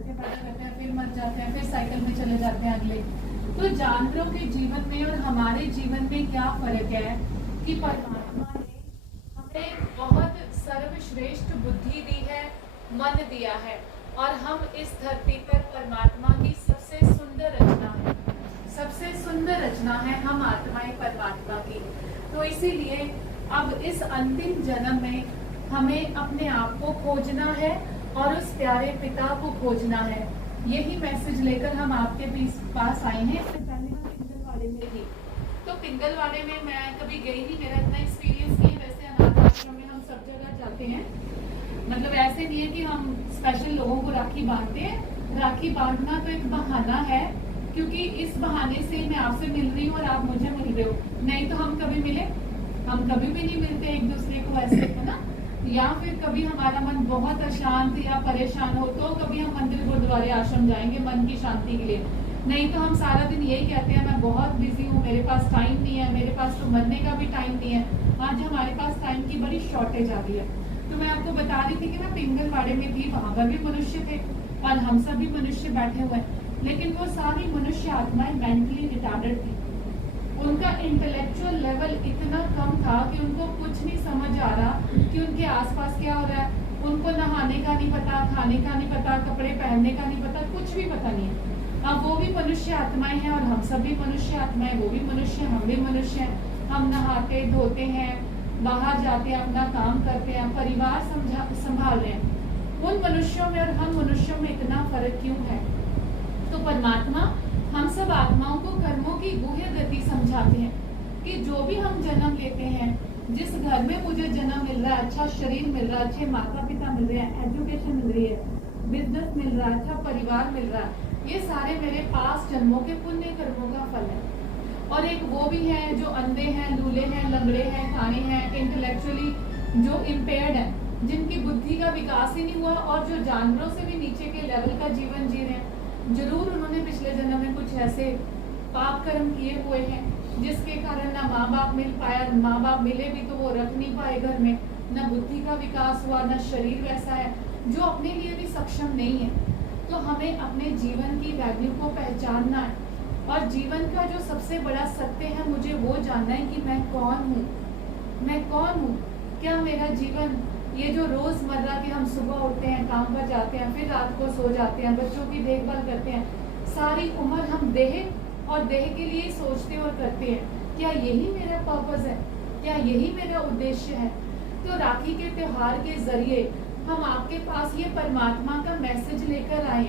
पैदा करते हैं, फिर मर जाते हैं, फिर साइकिल में चले जाते हैं अगले। तो जानवरों के जीवन में और हमारे जीवन में क्या फर्क है कि परमात्मा ने हमें बहुत सर्वश्रेष्ठ बुद्धि दी है, मन दिया है, और हम इस धरती पर परमात्मा की सबसे सुंदर रचना है, सबसे सुंदर रचना है हम आत्माएं परमात्मा की। तो इसीलिए अब इस अंतिम जन्म में हमें अपने आप को खोजना है और उस प्यारे पिता को खोजना है। यही मैसेज लेकर हम आपके पास आए हैं। इससे पहले हम पिंगलवाड़े में थी, तो पिंगलवाड़े में मैं कभी गई नहीं, मेरा इतना एक्सपीरियंस नहीं। वैसे अनाथ आश्रम में हम सब जगह जाते हैं, मतलब ऐसे नहीं है कि हम स्पेशल लोगों को राखी बांधते हैं। राखी बांधना तो एक बहाना है, क्योंकि इस बहाने से मैं आपसे मिल रही हूँ और आप मुझे मिल रहे हो, नहीं तो हम कभी मिले, हम कभी भी नहीं मिलते एक दूसरे को ऐसे, है ना। या फिर कभी हमारा मन बहुत अशांत या परेशान हो तो कभी हम मंदिर गुरुद्वारे आश्रम जाएंगे मन की शांति के लिए, नहीं तो हम सारा दिन यही कहते हैं मैं बहुत बिजी हूँ, मेरे पास टाइम नहीं है, मेरे पास तो मरने का भी टाइम नहीं है। आज हमारे पास टाइम की बड़ी शॉर्टेज आ गई है। तो मैं आपको बता रही थी कि मैं पिंगलवाड़े में थी, वहां पर भी मनुष्य थे और हम सब भी मनुष्य बैठे हुए हैं, लेकिन वो सारी मनुष्य आत्माएं मेंटली रिटार्डेड थी। उनका इंटेलेक्चुअल लेवल इतना कम था कि उनको कुछ नहीं समझ आ रहा कि उनके आसपास क्या हो रहा है। उनको नहाने का नहीं पता, खाने का नहीं पता, कपड़े पहनने का नहीं पता, कुछ भी पता नहीं है। अब वो भी मनुष्य आत्माएं हैं और हम सब भी मनुष्य आत्माएं, वो भी मनुष्य, हम भी मनुष्य हैं। हम नहाते धोते हैं, बाहर जाते हैं, अपना काम करते हैं, परिवार संभाल रहे हैं। उन मनुष्यों में और हम मनुष्यों में इतना फर्क क्यों है? तो परमात्मा हम सब आत्माओं को कर्मों की गुह्य गति समझाते हैं कि जो भी हम जन्म लेते हैं, जिस घर में मुझे जन्म मिल रहा है, अच्छा शरीर मिल रहा है, अच्छे माता पिता मिल रहे हैं, एजुकेशन मिल रही है, बिजनेस मिल रहा है, अच्छा परिवार मिल रहा है, ये सारे मेरे पास जन्मों के पुण्य कर्मों का फल है। और एक वो भी है जो अंधे हैं, लूले हैं, लंगड़े हैं, काने हैं, इंटेलेक्चुअली जो इम्पेयर्ड है, जिनकी बुद्धि का विकास ही नहीं हुआ और जो जानवरों से भी नीचे के लेवल का जीवन जी रहे हैं। जरूर उन्होंने पिछले जन्म में कुछ ऐसे पाप कर्म किए हुए हैं जिसके कारण ना माँ बाप मिल पाया, माँ बाप मिले भी तो वो रख नहीं पाए घर में, न बुद्धि का विकास हुआ, न शरीर वैसा है जो अपने लिए भी सक्षम नहीं है। तो हमें अपने जीवन की वैल्यू को पहचानना है और जीवन का जो सबसे बड़ा सत्य है मुझे वो जानना है कि मैं कौन हूँ, मैं कौन हूँ। क्या मेरा जीवन ये जो रोजमर्रा के हम सुबह उठते हैं, काम पर जाते हैं, फिर रात को सो जाते हैं, बच्चों की देखभाल करते हैं, सारी उम्र हम देह और देह के लिए सोचते और करते हैं, क्या यही मेरा पर्पस है? क्या यही मेरा उद्देश्य है? तो राखी के त्योहार के जरिए हम आपके पास ये परमात्मा का मैसेज लेकर आए